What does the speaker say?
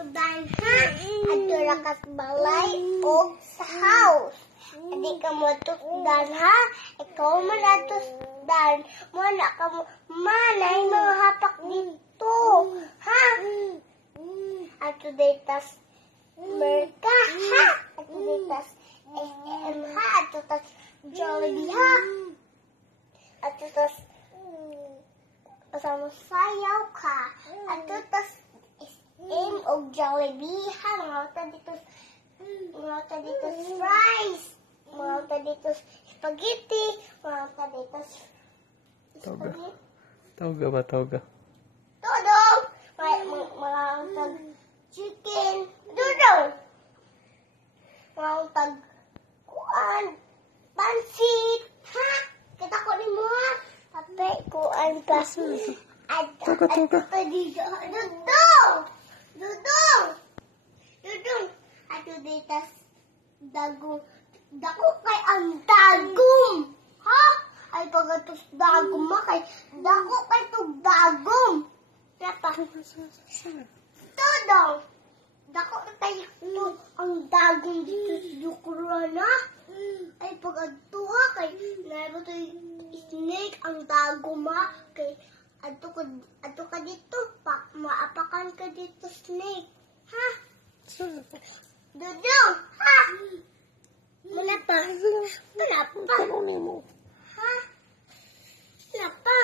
tudan ha. Ato rakas balay o sa house. Adi ka mo tusdan ha. Ikaw man atusdan. Muna ka mo. Manay mga hapak dito. Ha? Ato daytas Merka ha. Ato daytas SM ha. Ato tas Jollibee ha. Ato tas kasama sayaw ka. Ato tas SM o Jollibee ha. Mga dito fries. Mga dito spaghetti. Mga dito spaghetti. Tawga ba? Tawga? Todo. Mga chicken. Dudong. Mga kuan. Pansit. Ha? Kita ko ni mo ha. Tapi kuan pansit. Tawga. Dudong. Ato ditas dagong. Dako kay ang dagong. Ha? Ay pagatos dagong kay dako kay tug dagong. Yapa. Todo. Dako kay ang dagong dito sa Dukurana. Ay pagatuha kay naibot snake ang dagong kay ato ka dito maapakan ka dito snake. Ha? Dudong. Ha? Wala pa. Ha? Wala pa.